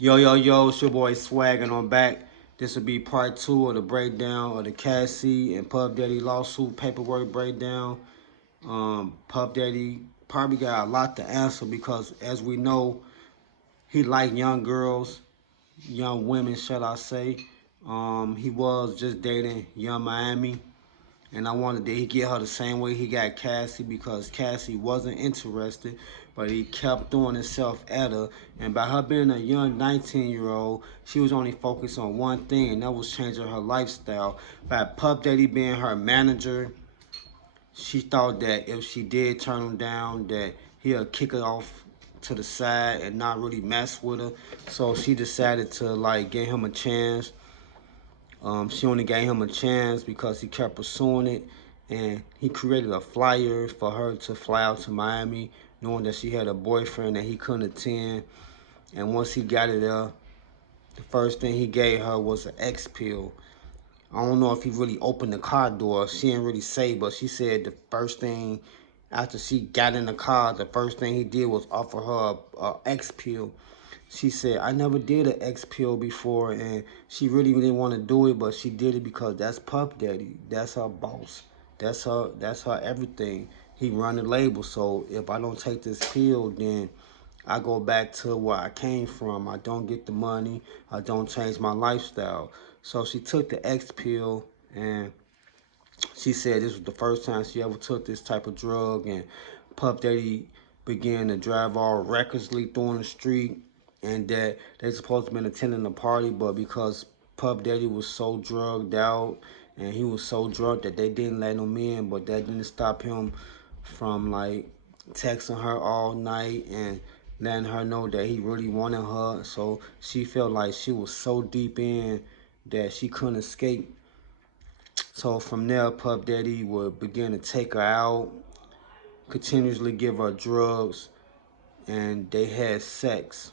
Yo, yo, yo, it's your boy Swag, and I'm back. This will be part two of the breakdown of the Cassie and Puff Daddy lawsuit paperwork breakdown. Puff Daddy probably got a lot to answer because, as we know, he liked young girls, young women, should I say. He was just dating Young Miami. And I wanted that he get her the same way he got Cassie because Cassie wasn't interested, but he kept throwing himself at her. And by her being a young 19-year-old, she was only focused on one thing, and that was changing her lifestyle. By Puff Daddy being her manager, she thought that if she did turn him down, that he'll kick her off to the side and not really mess with her. So she decided to like give him a chance. She only gave him a chance because he kept pursuing it, and he created a flyer for her to fly out to Miami, knowing that she had a boyfriend that he couldn't attend. And once he got it there, the first thing he gave her was an X pill. I don't know if he really opened the car door. She didn't really say, but she said the first thing after she got in the car, the first thing he did was offer her a X pill. She said, I never did an X pill before, and she really didn't want to do it, but she did it because that's Puff Daddy. That's her boss. That's her everything. He run the label, so if I don't take this pill, then I go back to where I came from. I don't get the money. I don't change my lifestyle. So she took the X pill, and she said this was the first time she ever took this type of drug, and Puff Daddy began to drive all recklessly through the street, and that they supposed to have been attending a party, but because Puff Daddy was so drugged out and he was so drunk that they didn't let him in, but that didn't stop him from like texting her all night and letting her know that he really wanted her. So she felt like she was so deep in that she couldn't escape. So from there, Puff Daddy would begin to take her out, continuously give her drugs, and they had sex.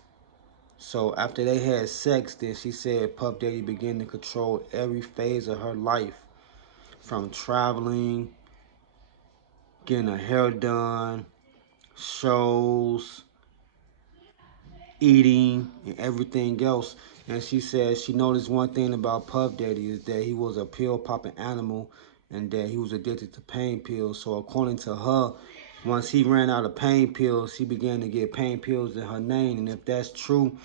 So after they had sex, then she said Puff Daddy began to control every phase of her life, from traveling, getting her hair done, shows, eating, and everything else. And she said she noticed one thing about Puff Daddy is that he was a pill popping animal and that he was addicted to pain pills. So according to her, once he ran out of pain pills, he began to get pain pills in her name. And if that's true,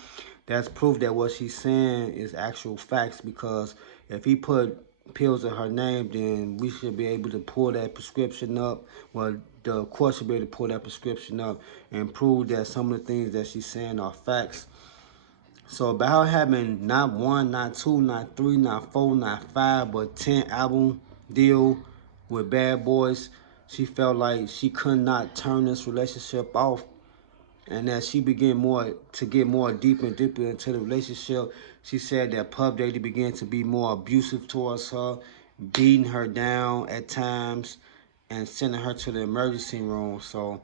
that's proof that what she's saying is actual facts, because if he put pills in her name, then we should be able to pull that prescription up. Well, the court should be able to pull that prescription up and prove that some of the things that she's saying are facts. So about her having not one, not two, not three, not four, not five, but 10 album deal with Bad Boys, she felt like she could not turn this relationship off. And as she began more to get more deeper and deeper into the relationship, she said that Puff Daddy began to be more abusive towards her, beating her down at times, and sending her to the emergency room. So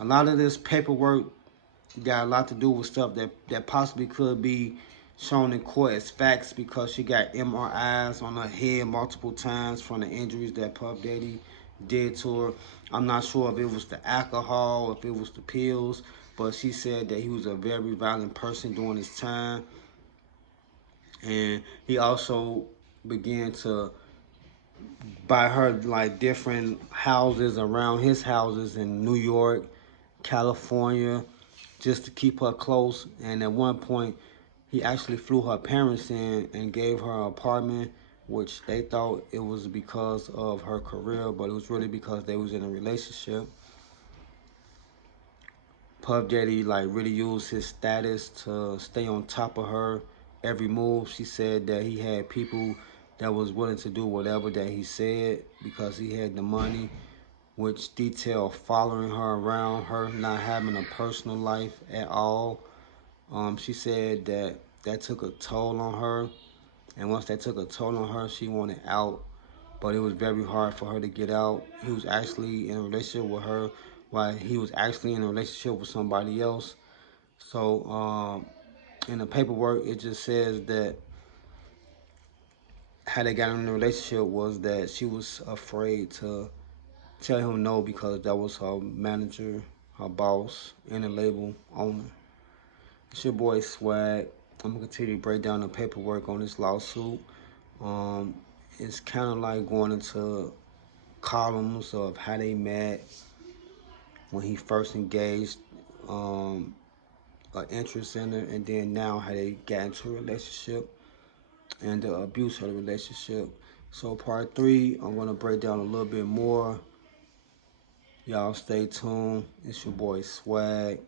a lot of this paperwork got a lot to do with stuff that possibly could be shown in court as facts, because she got MRIs on her head multiple times from the injuries that Puff Daddy did to her. I'm not sure if it was the alcohol, if it was the pills, but she said that he was a very violent person during his time. And he also began to buy her like different houses around his houses in New York, California, just to keep her close. And at one point, he actually flew her parents in and gave her an apartment, which they thought it was because of her career, but it was really because they was in a relationship. Puff Daddy like really used his status to stay on top of her every move. She said that he had people that was willing to do whatever that he said because he had the money, which detailed following her around, her not having a personal life at all. She said that that took a toll on her, and once that took a toll on her, she wanted out, but it was very hard for her to get out. He was actually in a relationship with her while he was actually in a relationship with somebody else. So in the paperwork, it just says that how they got in the relationship was that she was afraid to tell him no because that was her manager, her boss, and the label owner. It's your boy Swag. I'm gonna continue to break down the paperwork on this lawsuit. Um, it's kind of like going into columns of how they met, when he first engaged, um, an interest in her, and then now how they got into a relationship and the abuse of the relationship. So part 3, I'm gonna break down a little bit more. Y'all stay tuned. It's your boy Swag.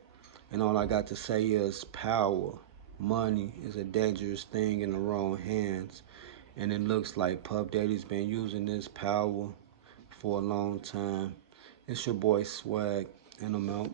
And all I got to say is power. Money is a dangerous thing in the wrong hands. And it looks like Puff Daddy's been using this power for a long time. It's your boy Swag, and I'm out.